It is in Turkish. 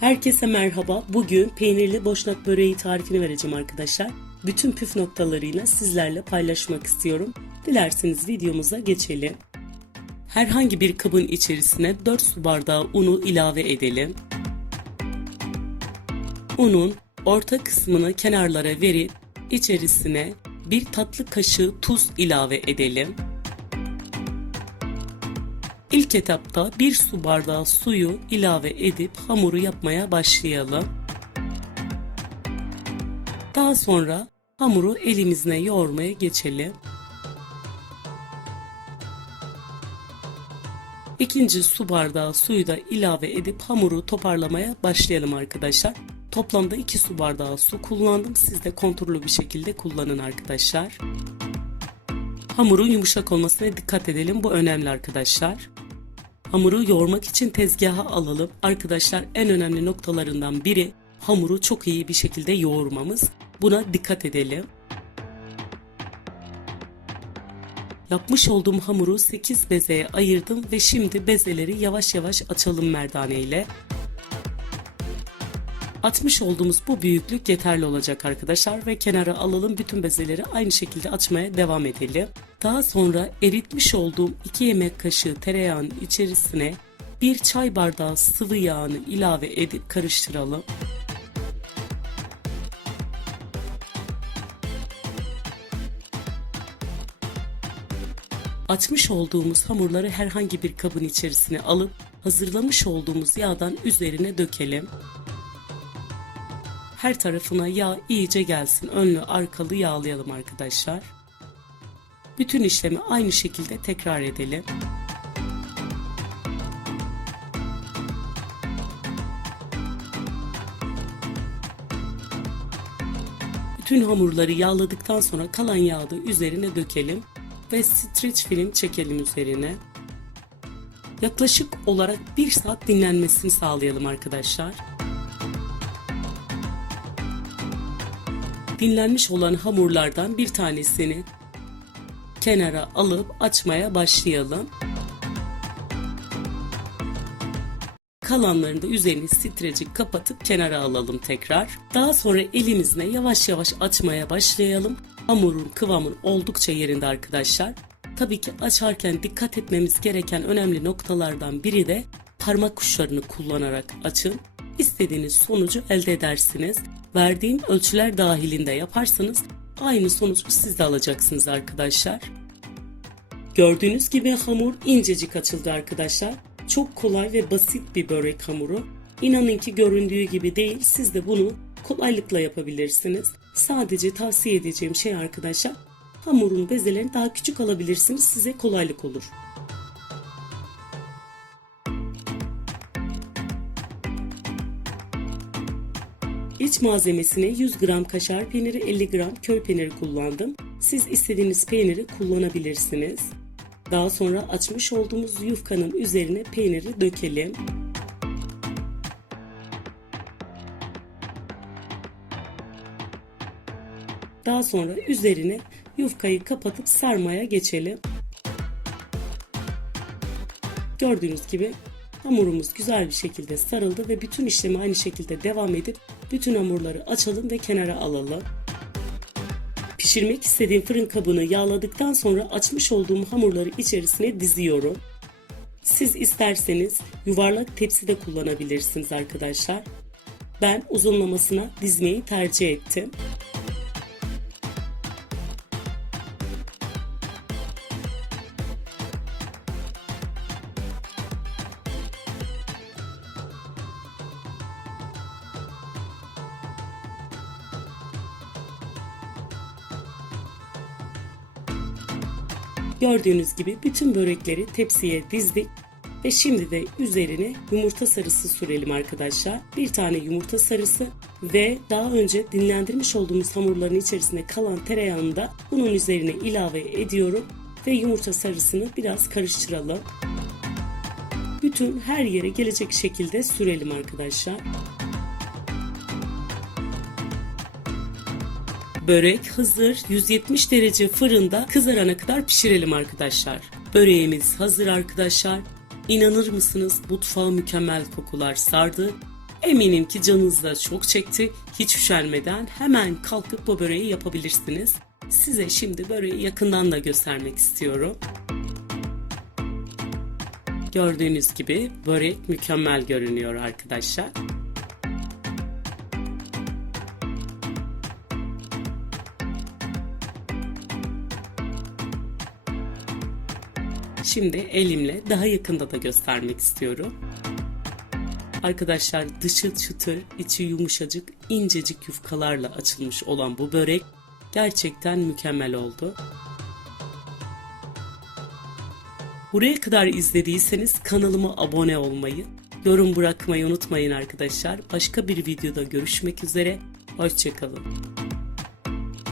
Herkese merhaba. Bugün peynirli boşnak böreği tarifini vereceğim arkadaşlar. Bütün püf noktalarıyla sizlerle paylaşmak istiyorum. Dilerseniz videomuza geçelim. Herhangi bir kabın içerisine 4 su bardağı unu ilave edelim. Unun orta kısmını kenarlara verip içerisine 1 tatlı kaşığı tuz ilave edelim. İlk etapta 1 su bardağı suyu ilave edip hamuru yapmaya başlayalım. Daha sonra hamuru elimizle yoğurmaya geçelim. İkinci su bardağı suyu da ilave edip hamuru toparlamaya başlayalım arkadaşlar. Toplamda 2 su bardağı su kullandım. Siz de kontrollü bir şekilde kullanın arkadaşlar. Hamurun yumuşak olmasına dikkat edelim. Bu önemli arkadaşlar. Hamuru yoğurmak için tezgaha alalım. Arkadaşlar en önemli noktalarından biri hamuru çok iyi bir şekilde yoğurmamız. Buna dikkat edelim. Yapmış olduğum hamuru 8 bezeye ayırdım ve şimdi bezeleri yavaş yavaş açalım merdane ile. Açmış olduğumuz bu büyüklük yeterli olacak arkadaşlar ve kenara alalım, bütün bezeleri aynı şekilde açmaya devam edelim. Daha sonra eritmiş olduğum 2 yemek kaşığı tereyağının içerisine 1 çay bardağı sıvı yağını ilave edip karıştıralım. Açmış olduğumuz hamurları herhangi bir kabın içerisine alıp hazırlamış olduğumuz yağdan üzerine dökelim. Her tarafına yağ iyice gelsin. Önlü arkalı yağlayalım arkadaşlar. Bütün işlemi aynı şekilde tekrar edelim. Bütün hamurları yağladıktan sonra kalan yağı da üzerine dökelim ve streç film çekelim üzerine. Yaklaşık olarak 1 saat dinlenmesini sağlayalım arkadaşlar. Dinlenmiş olan hamurlardan bir tanesini kenara alıp açmaya başlayalım. Kalanlarını da üzerini streçle kapatıp kenara alalım tekrar. Daha sonra elimizle yavaş yavaş açmaya başlayalım. Hamurun kıvamı oldukça yerinde arkadaşlar. Tabii ki açarken dikkat etmemiz gereken önemli noktalardan biri de parmak uçlarını kullanarak açın. İstediğiniz sonucu elde edersiniz. Verdiğim ölçüler dahilinde yaparsanız aynı sonucu siz de alacaksınız arkadaşlar. Gördüğünüz gibi hamur incecik açıldı arkadaşlar. Çok kolay ve basit bir börek hamuru. İnanın ki göründüğü gibi değil. Siz de bunu kolaylıkla yapabilirsiniz. Sadece tavsiye edeceğim şey arkadaşlar, hamurun bezelerini daha küçük alabilirsiniz. Size kolaylık olur. İç malzemesine 100 gram kaşar peyniri, 50 gram köy peyniri kullandım. Siz istediğiniz peyniri kullanabilirsiniz. Daha sonra açmış olduğumuz yufkanın üzerine peyniri dökelim. Daha sonra üzerine yufkayı kapatıp sarmaya geçelim. Gördüğünüz gibi hamurumuz güzel bir şekilde sarıldı ve bütün işlemi aynı şekilde devam edip bütün hamurları açalım ve kenara alalım. Pişirmek istediğim fırın kabını yağladıktan sonra açmış olduğum hamurları içerisine diziyorum. Siz isterseniz yuvarlak tepsi de kullanabilirsiniz arkadaşlar. Ben uzunlamasına dizmeyi tercih ettim. Gördüğünüz gibi bütün börekleri tepsiye dizdik ve şimdi de üzerine yumurta sarısı sürelim arkadaşlar. Bir tane yumurta sarısı ve daha önce dinlendirmiş olduğumuz hamurların içerisinde kalan tereyağını da bunun üzerine ilave ediyorum ve yumurta sarısını biraz karıştıralım. Bütün her yere gelecek şekilde sürelim arkadaşlar. Börek hazır. 170 derece fırında kızarana kadar pişirelim arkadaşlar. Böreğimiz hazır arkadaşlar. İnanır mısınız, mutfağı mükemmel kokular sardı. Eminim ki canınız da çok çekti. Hiç üşenmeden hemen kalkıp bu böreği yapabilirsiniz. Size şimdi böreği yakından da göstermek istiyorum. Gördüğünüz gibi börek mükemmel görünüyor arkadaşlar. Şimdi elimle daha yakında da göstermek istiyorum. Arkadaşlar dışı çıtır, içi yumuşacık, incecik yufkalarla açılmış olan bu börek gerçekten mükemmel oldu. Buraya kadar izlediyseniz kanalıma abone olmayı, yorum bırakmayı unutmayın arkadaşlar. Başka bir videoda görüşmek üzere, hoşça kalın.